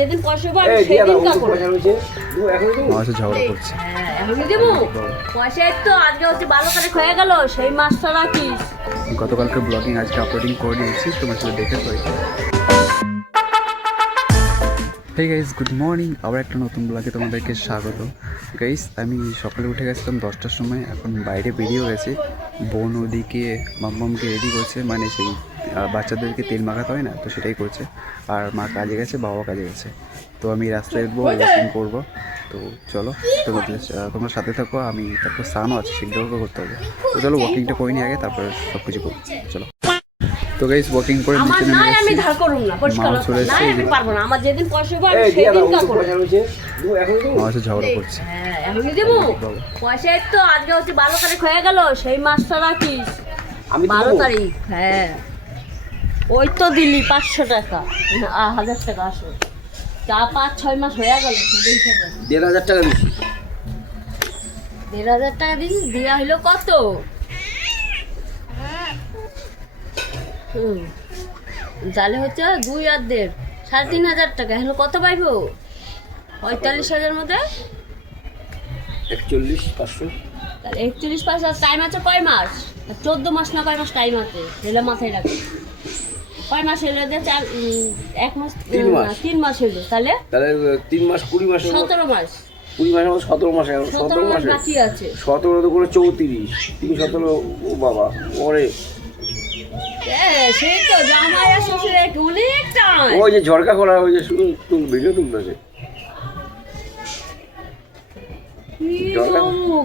যেদিন পয়সা পাবো সেদিন কা করব। মাসে ঝগড়া করছে। হ্যাঁ, এখনই দেব। পয়সা তো আজকে হচ্ছে ভালো করে হয়ে গেল, সেই মাছটা রাখিস। গতকালকে ব্লগিং আজকে আপলোডিং করে দিয়েছি, তোমার সাথে দেখে তো। Hey guys, good morning. আবার একটা নতুন ব্লগে তোমাদেরকে স্বাগত। গাইস, আমি সকালে উঠে গেছিলাম 10টার সময়, এখন বাইরে বেরিয়েও গেছি। বোন ওদিকে মাম্মামকে রেডি করছে, মানে সেই বাচ্চাদেরকে তেল মাখাতে হয় না, তো সেটাই করছে। আর মা কাজে গেছে, বাবা কাজে গেছে। তো আমি রাস্তায় উঠবো, ওয়াকিং করবো। তো চলো তোমার সাথে থাকো। আমি তারপর স্নানও আছে, সেগুলোও করতে হবে। তো চলো ওয়াকিংটা করে নিই আগে, তারপরে সব কিছু করবো। চলো। তো গাইস, ওয়াকিং করে নিচে নেমে আমি এসেছি। ধার করব না, পরিষ্কার মা চলে না, এসেছে। আমি পারবো না। আমার যেদিন পয়সা পাবো সেদিন কা করব। আমার সাথে ঝগড়া করছে। হ্যাঁ, এখনই দেব। পয়সা তো আজকে হচ্ছে ভালো করে হয়ে গেল, সেই মাছটা রাখিস। 12 তারিখ। হ্যাঁ, ওই তো দিলি 500 টাকা, 1000 টাকা আসলো। চা 5-6 মাস হয়ে গেল। 1,500 টাকা দিচ্ছি। 1,500 টাকা দিন দেওয়া হলো কত? তাহলে হচ্ছে 2 আর 1.5 3,500 টাকা হলো। কত পাইবো? 45,000 মধ্যে 41,500। তাহলে 41,500। টাইম আছে কয় মাস? 14 মাস না কয় মাস টাইম আছে, এগুলো মাথায় রাখবে। কয় মাস হলো? 1 মাস 3 মাস হলো। তাহলে 3 মাস 20 মাস 17 মাস। 20 মাসের মধ্যে 17 মাসে 17 মাস মাসে বাকি আছে। 17 তো করে 34 3 17। ও বাবা, ওরে সেই তো জামাই আর শ্বশুরের অনেক টাইম। ওই যে ঝড়কা করা, ওই যে শুধু ভিডিও তুলতেছে।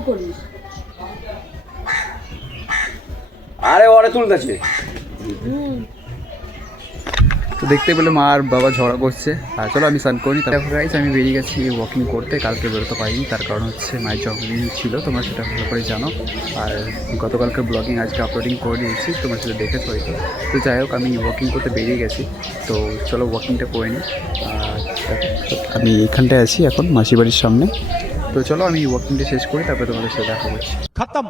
করিস আরে ওরে তুলতেছে। তো দেখতে পেলে মা আর বাবা ঝগড়া করছে। আর চলো আমি স্নান করিনি। তারপর গাইস, আমি বেরিয়ে গেছি ওয়াকিং করতে। কালকে বেরোতে পারিনি, তার কারণ হচ্ছে মায়ের জন্মদিন ছিল, তোমরা সেটা ভালো করে জানো। আর গতকালকে ব্লগিং আজকে আপলোডিং করে দিয়েছি, তোমরা সেটা দেখেছো হয়তো। তো যাই হোক, আমি ওয়াকিং করতে বেরিয়ে গেছি। তো চলো ওয়াকিংটা করে নিই। আর আমি এখানটায় আছি এখন, মাসির বাড়ির সামনে। তো চলো আমি ওয়াকিংটা শেষ করি, তারপরে তোমাদের সাথে দেখা করছি। खत्म।